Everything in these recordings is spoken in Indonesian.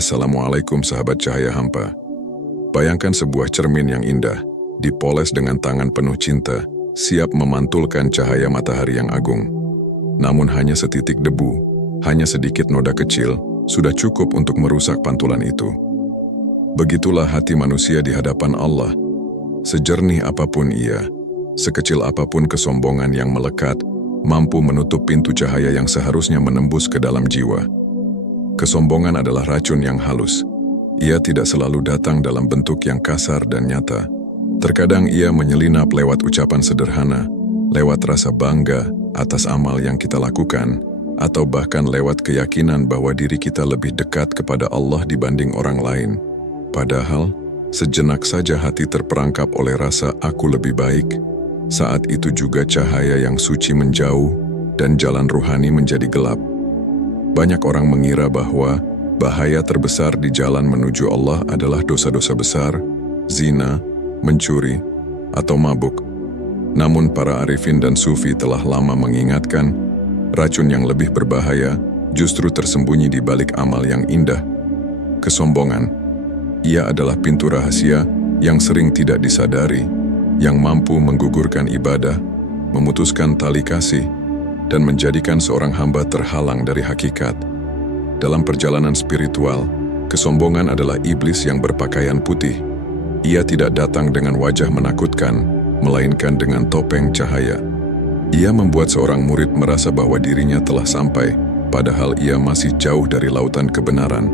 Assalamualaikum sahabat cahaya hampa. Bayangkan sebuah cermin yang indah, dipoles dengan tangan penuh cinta, siap memantulkan cahaya matahari yang agung. Namun hanya setitik debu, hanya sedikit noda kecil, sudah cukup untuk merusak pantulan itu. Begitulah hati manusia di hadapan Allah. Sejernih apapun ia, sekecil apapun kesombongan yang melekat, mampu menutup pintu cahaya yang seharusnya menembus ke dalam jiwa. Kesombongan adalah racun yang halus. Ia tidak selalu datang dalam bentuk yang kasar dan nyata. Terkadang ia menyelinap lewat ucapan sederhana, lewat rasa bangga atas amal yang kita lakukan, atau bahkan lewat keyakinan bahwa diri kita lebih dekat kepada Allah dibanding orang lain. Padahal, sejenak saja hati terperangkap oleh rasa aku lebih baik. Saat itu juga cahaya yang suci menjauh dan jalan ruhani menjadi gelap. Banyak orang mengira bahwa bahaya terbesar di jalan menuju Allah adalah dosa-dosa besar, zina, mencuri, atau mabuk. Namun para arifin dan sufi telah lama mengingatkan, racun yang lebih berbahaya justru tersembunyi di balik amal yang indah. Kesombongan. Ia adalah pintu rahasia yang sering tidak disadari, yang mampu menggugurkan ibadah, memutuskan tali kasih, dan menjadikan seorang hamba terhalang dari hakikat. Dalam perjalanan spiritual, kesombongan adalah iblis yang berpakaian putih. Ia tidak datang dengan wajah menakutkan, melainkan dengan topeng cahaya. Ia membuat seorang murid merasa bahwa dirinya telah sampai, padahal ia masih jauh dari lautan kebenaran.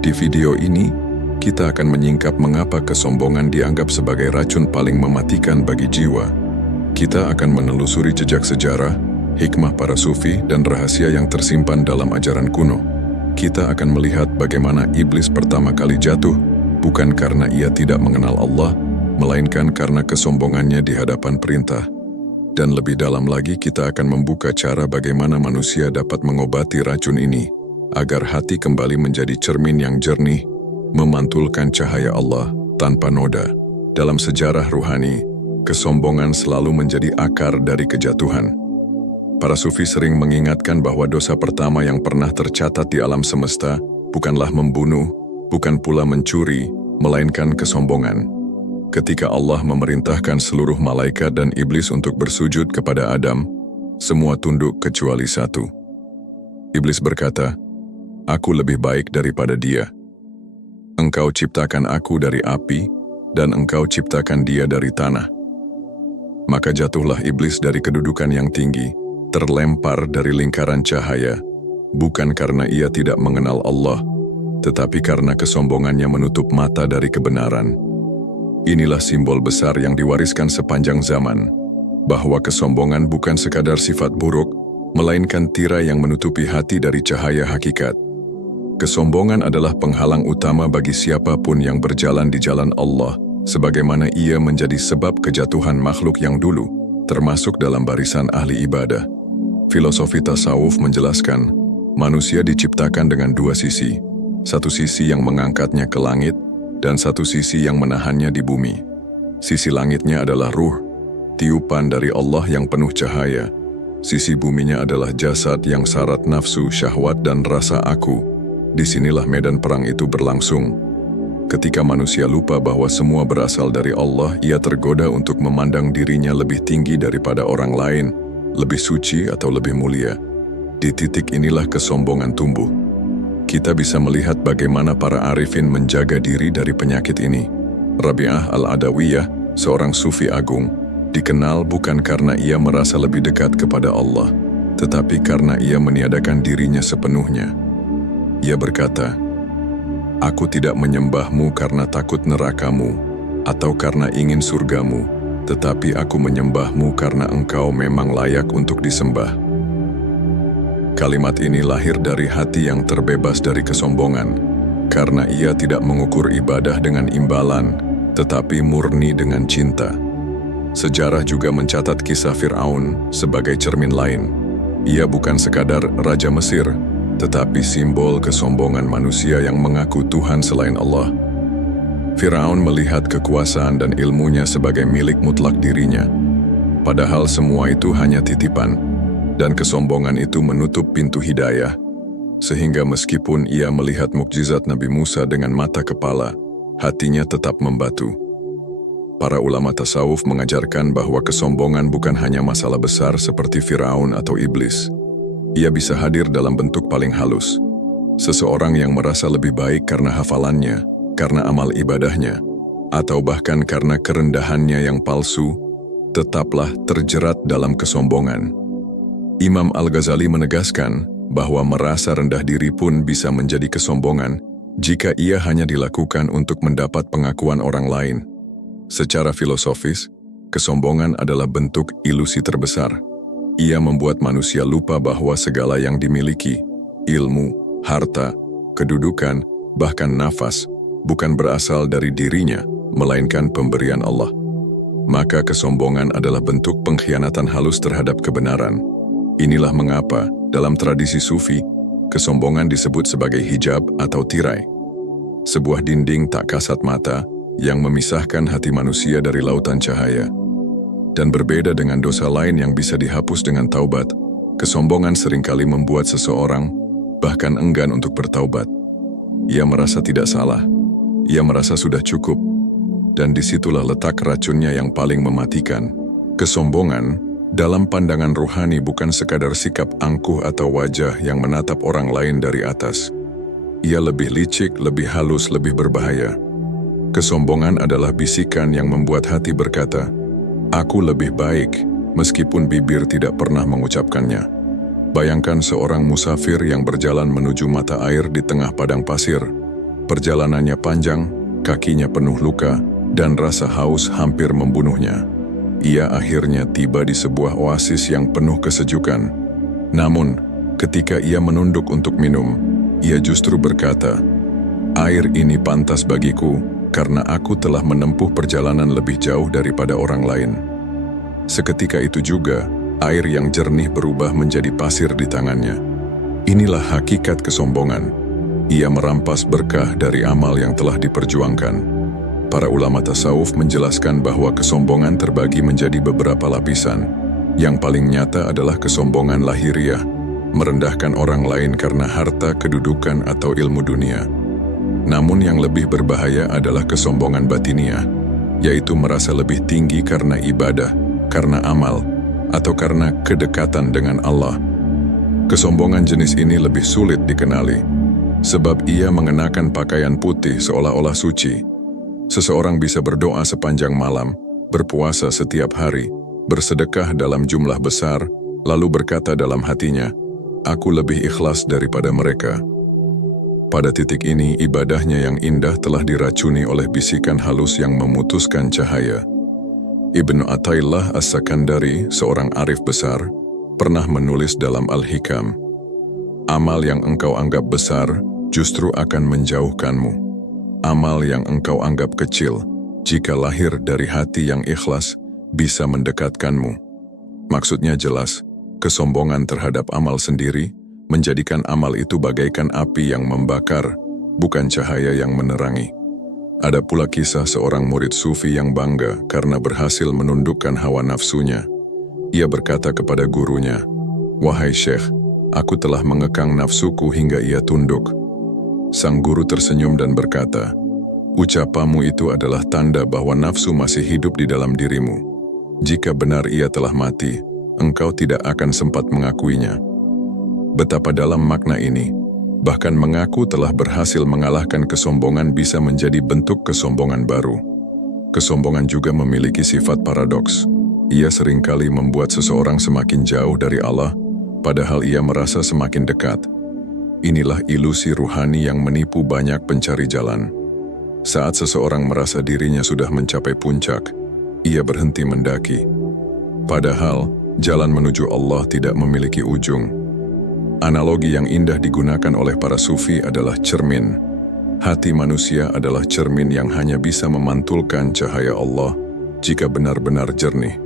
Di video ini, kita akan menyingkap mengapa kesombongan dianggap sebagai racun paling mematikan bagi jiwa. Kita akan menelusuri jejak sejarah, hikmah para sufi, dan rahasia yang tersimpan dalam ajaran kuno. Kita akan melihat bagaimana iblis pertama kali jatuh, bukan karena ia tidak mengenal Allah, melainkan karena kesombongannya di hadapan perintah. Dan lebih dalam lagi kita akan membuka cara bagaimana manusia dapat mengobati racun ini, agar hati kembali menjadi cermin yang jernih, memantulkan cahaya Allah tanpa noda. Dalam sejarah ruhani, kesombongan selalu menjadi akar dari kejatuhan. Para sufi sering mengingatkan bahwa dosa pertama yang pernah tercatat di alam semesta bukanlah membunuh, bukan pula mencuri, melainkan kesombongan. Ketika Allah memerintahkan seluruh malaikat dan iblis untuk bersujud kepada Adam, semua tunduk kecuali satu. Iblis berkata, "Aku lebih baik daripada dia. Engkau ciptakan aku dari api, dan engkau ciptakan dia dari tanah." Maka jatuhlah iblis dari kedudukan yang tinggi, terlempar dari lingkaran cahaya, bukan karena ia tidak mengenal Allah, tetapi karena kesombongannya menutup mata dari kebenaran. Inilah simbol besar yang diwariskan sepanjang zaman, bahwa kesombongan bukan sekadar sifat buruk, melainkan tirai yang menutupi hati dari cahaya hakikat. Kesombongan adalah penghalang utama bagi siapapun yang berjalan di jalan Allah, sebagaimana ia menjadi sebab kejatuhan makhluk yang dulu, termasuk dalam barisan ahli ibadah. Filosofi tasawuf menjelaskan, manusia diciptakan dengan dua sisi, satu sisi yang mengangkatnya ke langit, dan satu sisi yang menahannya di bumi. Sisi langitnya adalah ruh, tiupan dari Allah yang penuh cahaya. Sisi buminya adalah jasad yang syarat nafsu, syahwat, dan rasa aku. Disinilah medan perang itu berlangsung. Ketika manusia lupa bahwa semua berasal dari Allah, ia tergoda untuk memandang dirinya lebih tinggi daripada orang lain, lebih suci atau lebih mulia. Di titik inilah kesombongan tumbuh. Kita bisa melihat bagaimana para arifin menjaga diri dari penyakit ini. Rabi'ah al-Adawiyah, seorang sufi agung, dikenal bukan karena ia merasa lebih dekat kepada Allah, tetapi karena ia meniadakan dirinya sepenuhnya. Ia berkata, "Aku tidak menyembahmu karena takut nerakamu, atau karena ingin surgamu, tetapi aku menyembahmu karena engkau memang layak untuk disembah." Kalimat ini lahir dari hati yang terbebas dari kesombongan, karena ia tidak mengukur ibadah dengan imbalan, tetapi murni dengan cinta. Sejarah juga mencatat kisah Fir'aun sebagai cermin lain. Ia bukan sekadar Raja Mesir, tetapi simbol kesombongan manusia yang mengaku Tuhan selain Allah. Firaun melihat kekuasaan dan ilmunya sebagai milik mutlak dirinya, padahal semua itu hanya titipan, dan kesombongan itu menutup pintu hidayah. sehingga meskipun ia melihat mukjizat Nabi Musa dengan mata kepala, hatinya tetap membatu. Para ulama tasawuf mengajarkan bahwa kesombongan bukan hanya masalah besar seperti Firaun atau iblis. Ia bisa hadir dalam bentuk paling halus. Seseorang yang merasa lebih baik karena hafalannya, karena amal ibadahnya, atau bahkan karena kerendahannya yang palsu, tetaplah terjerat dalam kesombongan. Imam Al-Ghazali menegaskan bahwa merasa rendah diri pun bisa menjadi kesombongan jika ia hanya dilakukan untuk mendapat pengakuan orang lain. Secara filosofis, kesombongan adalah bentuk ilusi terbesar. Ia membuat manusia lupa bahwa segala yang dimiliki, ilmu, harta, kedudukan, bahkan nafas, bukan berasal dari dirinya, melainkan pemberian Allah. Maka kesombongan adalah bentuk pengkhianatan halus terhadap kebenaran. Inilah mengapa, dalam tradisi Sufi, kesombongan disebut sebagai hijab atau tirai. Sebuah dinding tak kasat mata yang memisahkan hati manusia dari lautan cahaya. Dan berbeda dengan dosa lain yang bisa dihapus dengan taubat, kesombongan seringkali membuat seseorang bahkan enggan untuk bertaubat. Ia merasa tidak salah, ia merasa sudah cukup, dan disitulah letak racunnya yang paling mematikan. Kesombongan, dalam pandangan ruhani bukan sekadar sikap angkuh atau wajah yang menatap orang lain dari atas. Ia lebih licik, lebih halus, lebih berbahaya. Kesombongan adalah bisikan yang membuat hati berkata, "Aku lebih baik," meskipun bibir tidak pernah mengucapkannya. Bayangkan seorang musafir yang berjalan menuju mata air di tengah padang pasir. Perjalanannya panjang, kakinya penuh luka, dan rasa haus hampir membunuhnya. Ia akhirnya tiba di sebuah oasis yang penuh kesejukan. Namun, ketika ia menunduk untuk minum, ia justru berkata, "Air ini pantas bagiku karena aku telah menempuh perjalanan lebih jauh daripada orang lain." Seketika itu juga, air yang jernih berubah menjadi pasir di tangannya. Inilah hakikat kesombongan. Ia merampas berkah dari amal yang telah diperjuangkan. Para ulama tasawuf menjelaskan bahwa kesombongan terbagi menjadi beberapa lapisan. Yang paling nyata adalah kesombongan lahiriah, merendahkan orang lain karena harta, kedudukan, atau ilmu dunia. Namun yang lebih berbahaya adalah kesombongan batiniah, yaitu merasa lebih tinggi karena ibadah, karena amal, atau karena kedekatan dengan Allah. Kesombongan jenis ini lebih sulit dikenali, sebab ia mengenakan pakaian putih seolah-olah suci. Seseorang bisa berdoa sepanjang malam, berpuasa setiap hari, bersedekah dalam jumlah besar, lalu berkata dalam hatinya, "Aku lebih ikhlas daripada mereka." Pada titik ini, ibadahnya yang indah telah diracuni oleh bisikan halus yang memutuskan cahaya. Ibnu Athaillah As-Sakandari, seorang arif besar, pernah menulis dalam Al-Hikam, "Amal yang engkau anggap besar justru akan menjauhkanmu. Amal yang engkau anggap kecil, jika lahir dari hati yang ikhlas, bisa mendekatkanmu." Maksudnya jelas, kesombongan terhadap amal sendiri menjadikan amal itu bagaikan api yang membakar, bukan cahaya yang menerangi. Ada pula kisah seorang murid sufi yang bangga karena berhasil menundukkan hawa nafsunya. Ia berkata kepada gurunya, "Wahai Syekh, aku telah mengekang nafsuku hingga ia tunduk." Sang guru tersenyum dan berkata, "Ucapamu itu adalah tanda bahwa nafsu masih hidup di dalam dirimu. Jika benar ia telah mati, engkau tidak akan sempat mengakuinya." Betapa dalam makna ini, bahkan mengaku telah berhasil mengalahkan kesombongan bisa menjadi bentuk kesombongan baru. Kesombongan juga memiliki sifat paradoks. Ia seringkali membuat seseorang semakin jauh dari Allah, padahal ia merasa semakin dekat. Inilah ilusi ruhani yang menipu banyak pencari jalan. Saat seseorang merasa dirinya sudah mencapai puncak, ia berhenti mendaki. Padahal, jalan menuju Allah tidak memiliki ujung. Analogi yang indah digunakan oleh para sufi adalah cermin. Hati manusia adalah cermin yang hanya bisa memantulkan cahaya Allah jika benar-benar jernih.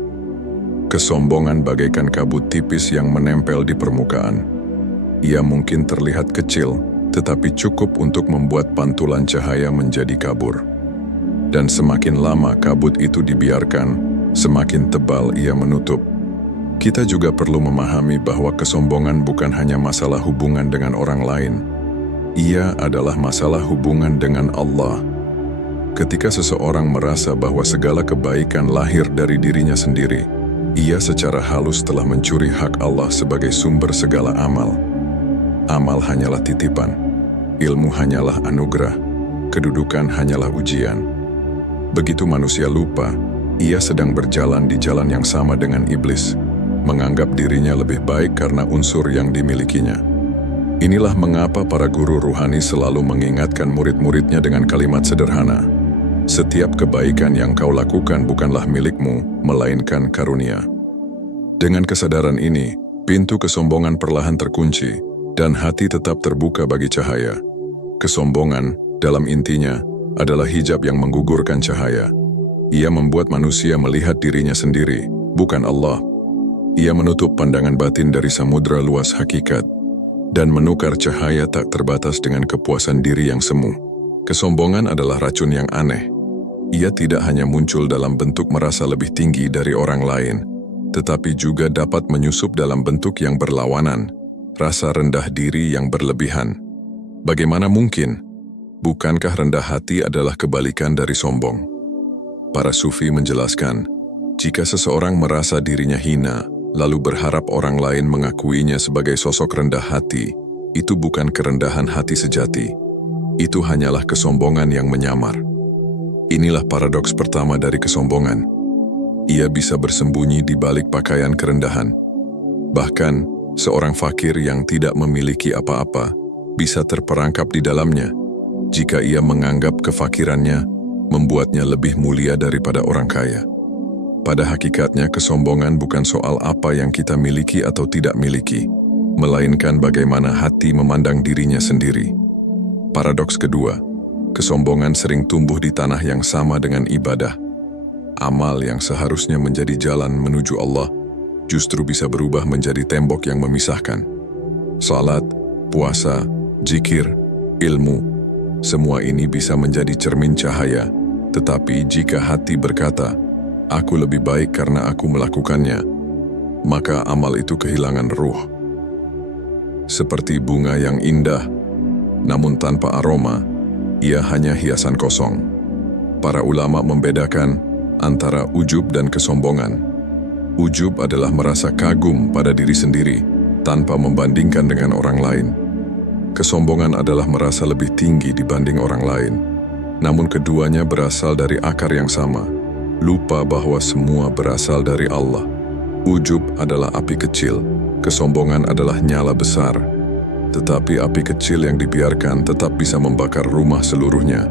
Kesombongan bagaikan kabut tipis yang menempel di permukaan. Ia mungkin terlihat kecil, tetapi cukup untuk membuat pantulan cahaya menjadi kabur. Dan semakin lama kabut itu dibiarkan, semakin tebal ia menutup. Kita juga perlu memahami bahwa kesombongan bukan hanya masalah hubungan dengan orang lain. Ia adalah masalah hubungan dengan Allah. Ketika seseorang merasa bahwa segala kebaikan lahir dari dirinya sendiri, ia secara halus telah mencuri hak Allah sebagai sumber segala amal. Amal hanyalah titipan, ilmu hanyalah anugerah, kedudukan hanyalah ujian. Begitu manusia lupa, ia sedang berjalan di jalan yang sama dengan iblis, menganggap dirinya lebih baik karena unsur yang dimilikinya. Inilah mengapa para guru ruhani selalu mengingatkan murid-muridnya dengan kalimat sederhana. Setiap kebaikan yang kau lakukan bukanlah milikmu, melainkan karunia. Dengan kesadaran ini, pintu kesombongan perlahan terkunci, dan hati tetap terbuka bagi cahaya. Kesombongan, dalam intinya, adalah hijab yang menggugurkan cahaya. Ia membuat manusia melihat dirinya sendiri, bukan Allah. Ia menutup pandangan batin dari samudra luas hakikat, dan menukar cahaya tak terbatas dengan kepuasan diri yang semu. Kesombongan adalah racun yang aneh. Ia tidak hanya muncul dalam bentuk merasa lebih tinggi dari orang lain, tetapi juga dapat menyusup dalam bentuk yang berlawanan, rasa rendah diri yang berlebihan. Bagaimana mungkin? Bukankah rendah hati adalah kebalikan dari sombong? Para sufi menjelaskan, jika seseorang merasa dirinya hina, lalu berharap orang lain mengakuinya sebagai sosok rendah hati, itu bukan kerendahan hati sejati. Itu hanyalah kesombongan yang menyamar. Inilah paradoks pertama dari kesombongan. Ia bisa bersembunyi di balik pakaian kerendahan. Bahkan, seorang fakir yang tidak memiliki apa-apa bisa terperangkap di dalamnya jika ia menganggap kefakirannya membuatnya lebih mulia daripada orang kaya. Pada hakikatnya, kesombongan bukan soal apa yang kita miliki atau tidak miliki, melainkan bagaimana hati memandang dirinya sendiri. Paradoks kedua, kesombongan sering tumbuh di tanah yang sama dengan ibadah. Amal yang seharusnya menjadi jalan menuju Allah justru bisa berubah menjadi tembok yang memisahkan. Salat, puasa, zikir, ilmu, semua ini bisa menjadi cermin cahaya, tetapi jika hati berkata, "Aku lebih baik karena aku melakukannya," maka amal itu kehilangan ruh. Seperti bunga yang indah, namun tanpa aroma, ia hanya hiasan kosong. Para ulama membedakan antara ujub dan kesombongan. Ujub adalah merasa kagum pada diri sendiri tanpa membandingkan dengan orang lain. Kesombongan adalah merasa lebih tinggi dibanding orang lain. Namun keduanya berasal dari akar yang sama. Lupa bahwa semua berasal dari Allah. Ujub adalah api kecil, kesombongan adalah nyala besar. Tetapi api kecil yang dibiarkan tetap bisa membakar rumah seluruhnya.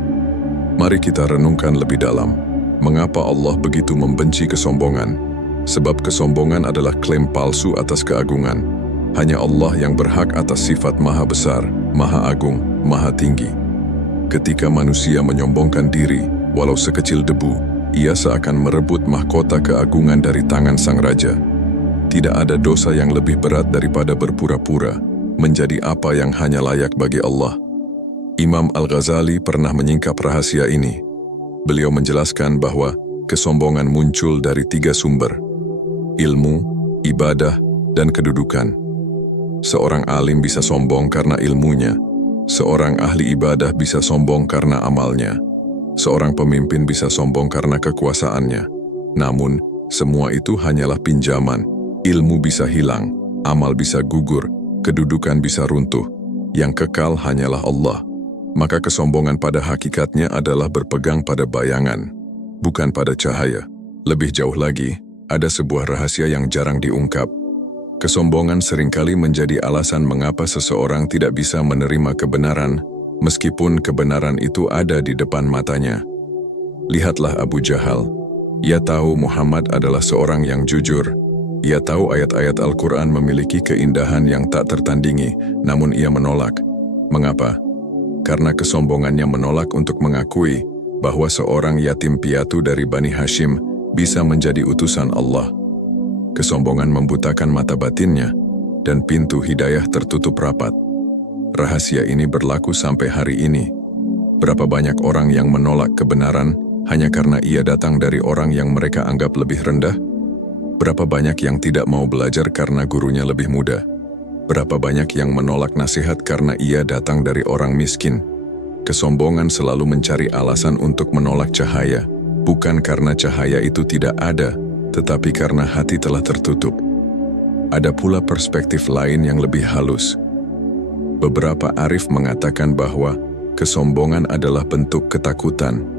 Mari kita renungkan lebih dalam. Mengapa Allah begitu membenci kesombongan? Sebab kesombongan adalah klaim palsu atas keagungan. Hanya Allah yang berhak atas sifat maha besar, maha agung, maha tinggi. Ketika manusia menyombongkan diri, walau sekecil debu, ia seakan merebut mahkota keagungan dari tangan sang raja. Tidak ada dosa yang lebih berat daripada berpura-pura menjadi apa yang hanya layak bagi Allah. Imam Al-Ghazali pernah menyingkap rahasia ini. Beliau menjelaskan bahwa kesombongan muncul dari 3 sumber: ilmu, ibadah, dan kedudukan. Seorang alim bisa sombong karena ilmunya. Seorang ahli ibadah bisa sombong karena amalnya. Seorang pemimpin bisa sombong karena kekuasaannya. Namun, semua itu hanyalah pinjaman. Ilmu bisa hilang, amal bisa gugur, kedudukan bisa runtuh. Yang kekal hanyalah Allah. Maka kesombongan pada hakikatnya adalah berpegang pada bayangan, bukan pada cahaya. Lebih jauh lagi, ada sebuah rahasia yang jarang diungkap. Kesombongan seringkali menjadi alasan mengapa seseorang tidak bisa menerima kebenaran, meskipun kebenaran itu ada di depan matanya. Lihatlah Abu Jahal. Ia tahu Muhammad adalah seorang yang jujur. Ia tahu ayat-ayat Al-Quran memiliki keindahan yang tak tertandingi, namun ia menolak. Mengapa? Karena kesombongannya menolak untuk mengakui bahwa seorang yatim piatu dari Bani Hashim bisa menjadi utusan Allah. Kesombongan membutakan mata batinnya, dan pintu hidayah tertutup rapat. Rahasia ini berlaku sampai hari ini. Berapa banyak orang yang menolak kebenaran hanya karena ia datang dari orang yang mereka anggap lebih rendah? Berapa banyak yang tidak mau belajar karena gurunya lebih muda? Berapa banyak yang menolak nasihat karena ia datang dari orang miskin? Kesombongan selalu mencari alasan untuk menolak cahaya, bukan karena cahaya itu tidak ada, tetapi karena hati telah tertutup. Ada pula perspektif lain yang lebih halus. Beberapa arif mengatakan bahwa kesombongan adalah bentuk ketakutan.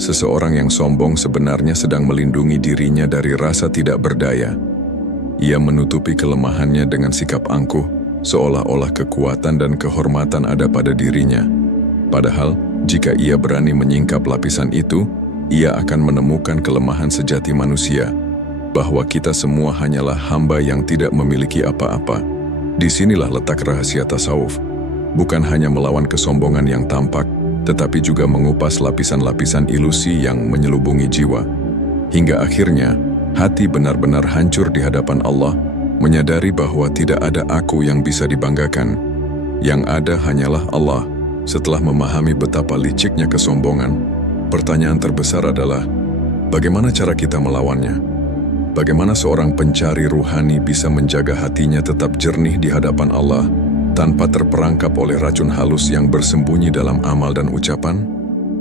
Seseorang yang sombong sebenarnya sedang melindungi dirinya dari rasa tidak berdaya. Ia menutupi kelemahannya dengan sikap angkuh, seolah-olah kekuatan dan kehormatan ada pada dirinya. Padahal, jika ia berani menyingkap lapisan itu, ia akan menemukan kelemahan sejati manusia, bahwa kita semua hanyalah hamba yang tidak memiliki apa-apa. Disinilah letak rahasia tasawuf, bukan hanya melawan kesombongan yang tampak, tetapi juga mengupas lapisan-lapisan ilusi yang menyelubungi jiwa. Hingga akhirnya, hati benar-benar hancur di hadapan Allah, menyadari bahwa tidak ada aku yang bisa dibanggakan. Yang ada hanyalah Allah. Setelah memahami betapa liciknya kesombongan, pertanyaan terbesar adalah, bagaimana cara kita melawannya? Bagaimana seorang pencari ruhani bisa menjaga hatinya tetap jernih di hadapan Allah, tanpa terperangkap oleh racun halus yang bersembunyi dalam amal dan ucapan?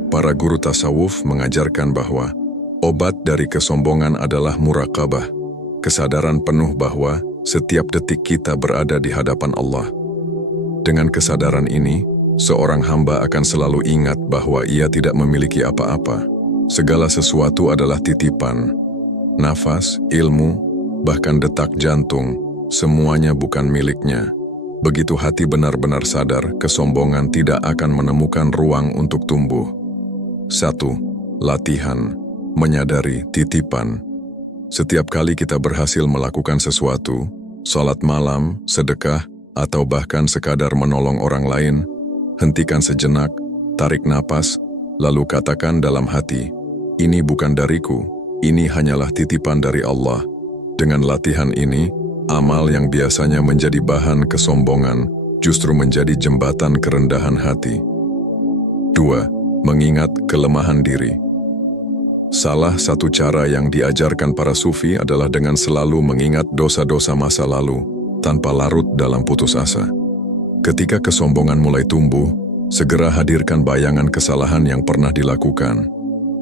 Para guru tasawuf mengajarkan bahwa obat dari kesombongan adalah muraqabah, kesadaran penuh bahwa setiap detik kita berada di hadapan Allah. Dengan kesadaran ini, seorang hamba akan selalu ingat bahwa ia tidak memiliki apa-apa. Segala sesuatu adalah titipan. Nafas, ilmu, bahkan detak jantung, semuanya bukan miliknya. Begitu hati benar-benar sadar, kesombongan tidak akan menemukan ruang untuk tumbuh. 1. Latihan, menyadari titipan. Setiap kali kita berhasil melakukan sesuatu, salat malam, sedekah, atau bahkan sekadar menolong orang lain, hentikan sejenak, tarik napas, lalu katakan dalam hati, ini bukan dariku, ini hanyalah titipan dari Allah. Dengan latihan ini, amal yang biasanya menjadi bahan kesombongan justru menjadi jembatan kerendahan hati. 2. Mengingat kelemahan diri. Salah satu cara yang diajarkan para sufi adalah dengan selalu mengingat dosa-dosa masa lalu, tanpa larut dalam putus asa. Ketika kesombongan mulai tumbuh, segera hadirkan bayangan kesalahan yang pernah dilakukan.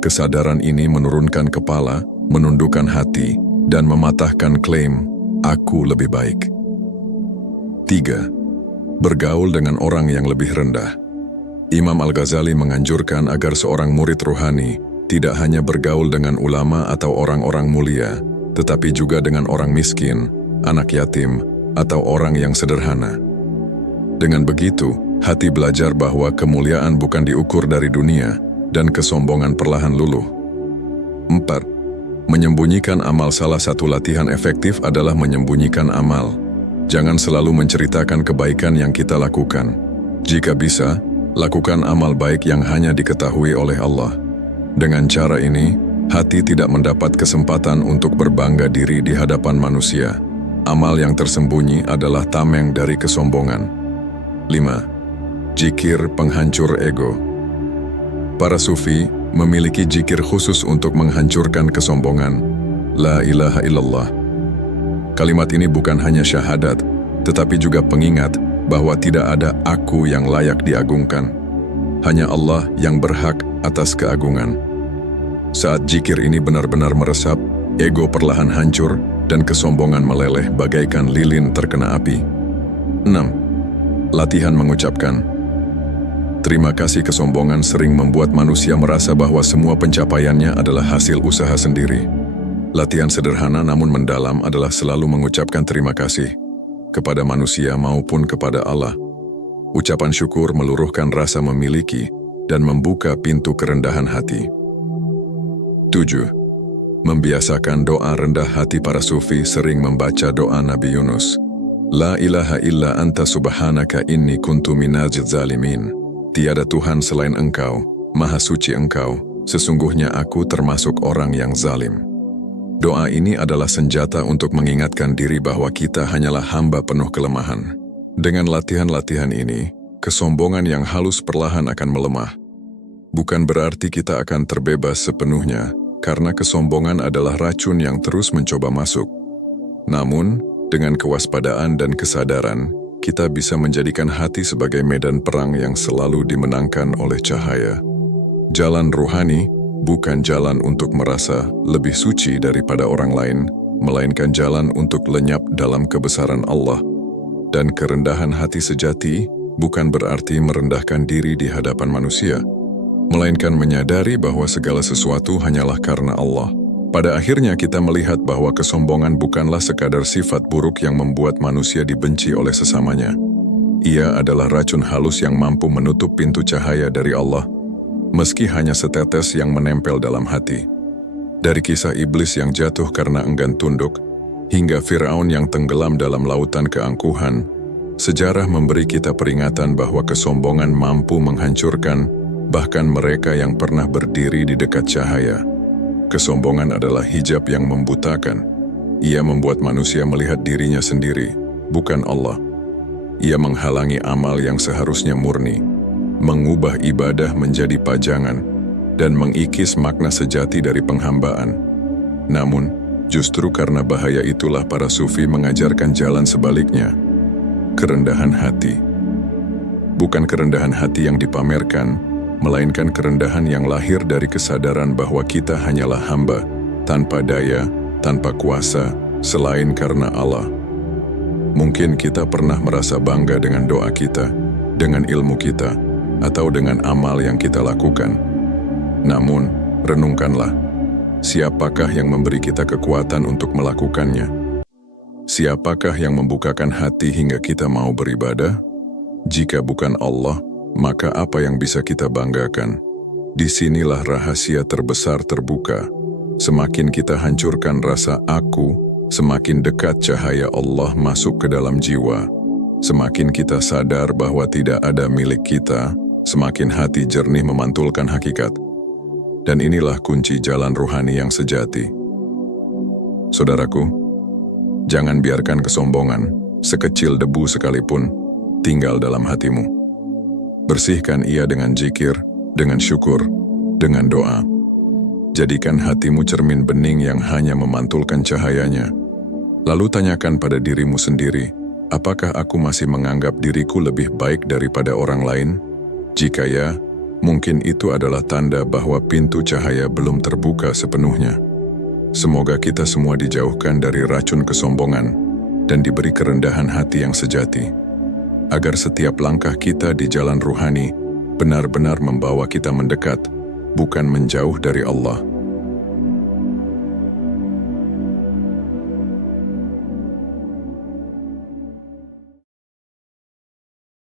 Kesadaran ini menurunkan kepala, menundukkan hati, dan mematahkan klaim, aku lebih baik. 3. Bergaul dengan orang yang lebih rendah. Imam Al-Ghazali menganjurkan agar seorang murid ruhani tidak hanya bergaul dengan ulama atau orang-orang mulia, tetapi juga dengan orang miskin, anak yatim, atau orang yang sederhana. Dengan begitu, hati belajar bahwa kemuliaan bukan diukur dari dunia, dan kesombongan perlahan luluh. 4. Menyembunyikan amal. Salah satu latihan efektif adalah menyembunyikan amal. Jangan selalu menceritakan kebaikan yang kita lakukan. Jika bisa, lakukan amal baik yang hanya diketahui oleh Allah. Dengan cara ini, hati tidak mendapat kesempatan untuk berbangga diri di hadapan manusia. Amal yang tersembunyi adalah tameng dari kesombongan. 5. Zikir penghancur ego. Para sufi memiliki zikir khusus untuk menghancurkan kesombongan. La ilaha illallah. Kalimat ini bukan hanya syahadat, tetapi juga pengingat bahwa tidak ada aku yang layak diagungkan. Hanya Allah yang berhak atas keagungan. Saat zikir ini benar-benar meresap, ego perlahan hancur dan kesombongan meleleh bagaikan lilin terkena api. 6. Latihan mengucapkan. Terima kasih. Kesombongan sering membuat manusia merasa bahwa semua pencapaiannya adalah hasil usaha sendiri. Latihan sederhana namun mendalam adalah selalu mengucapkan terima kasih kepada manusia maupun kepada Allah. Ucapan syukur meluruhkan rasa memiliki dan membuka pintu kerendahan hati. 7. Membiasakan doa rendah hati. Para sufi sering membaca doa Nabi Yunus. La ilaha illa anta subhanaka inni kuntu minaz zalimin. Tiada Tuhan selain Engkau, Maha Suci Engkau, sesungguhnya aku termasuk orang yang zalim. Doa ini adalah senjata untuk mengingatkan diri bahwa kita hanyalah hamba penuh kelemahan. Dengan latihan-latihan ini, kesombongan yang halus perlahan akan melemah. Bukan berarti kita akan terbebas sepenuhnya, karena kesombongan adalah racun yang terus mencoba masuk. Namun, dengan kewaspadaan dan kesadaran, kita bisa menjadikan hati sebagai medan perang yang selalu dimenangkan oleh cahaya. Jalan ruhani bukan jalan untuk merasa lebih suci daripada orang lain, melainkan jalan untuk lenyap dalam kebesaran Allah. Dan kerendahan hati sejati bukan berarti merendahkan diri di hadapan manusia, melainkan menyadari bahwa segala sesuatu hanyalah karena Allah. Pada akhirnya kita melihat bahwa kesombongan bukanlah sekadar sifat buruk yang membuat manusia dibenci oleh sesamanya. Ia adalah racun halus yang mampu menutup pintu cahaya dari Allah, meski hanya setetes yang menempel dalam hati. Dari kisah iblis yang jatuh karena enggan tunduk, hingga Firaun yang tenggelam dalam lautan keangkuhan, sejarah memberi kita peringatan bahwa kesombongan mampu menghancurkan bahkan mereka yang pernah berdiri di dekat cahaya. Kesombongan adalah hijab yang membutakan. Ia membuat manusia melihat dirinya sendiri, bukan Allah. Ia menghalangi amal yang seharusnya murni, mengubah ibadah menjadi pajangan, dan mengikis makna sejati dari penghambaan. Namun, justru karena bahaya itulah para sufi mengajarkan jalan sebaliknya. Kerendahan hati. Bukan kerendahan hati yang dipamerkan, melainkan kerendahan yang lahir dari kesadaran bahwa kita hanyalah hamba, tanpa daya, tanpa kuasa, selain karena Allah. Mungkin kita pernah merasa bangga dengan doa kita, dengan ilmu kita, atau dengan amal yang kita lakukan. Namun, renungkanlah, siapakah yang memberi kita kekuatan untuk melakukannya? Siapakah yang membukakan hati hingga kita mau beribadah? Jika bukan Allah, maka apa yang bisa kita banggakan? Disinilah rahasia terbesar terbuka. Semakin kita hancurkan rasa aku, semakin dekat cahaya Allah masuk ke dalam jiwa. Semakin kita sadar bahwa tidak ada milik kita, semakin hati jernih memantulkan hakikat. Dan inilah kunci jalan ruhani yang sejati. Saudaraku, jangan biarkan kesombongan, sekecil debu sekalipun, tinggal dalam hatimu. Bersihkan ia dengan zikir, dengan syukur, dengan doa. Jadikan hatimu cermin bening yang hanya memantulkan cahayanya. Lalu tanyakan pada dirimu sendiri, apakah aku masih menganggap diriku lebih baik daripada orang lain? Jika ya, mungkin itu adalah tanda bahwa pintu cahaya belum terbuka sepenuhnya. Semoga kita semua dijauhkan dari racun kesombongan dan diberi kerendahan hati yang sejati, agar setiap langkah kita di jalan ruhani benar-benar membawa kita mendekat, bukan menjauh dari Allah.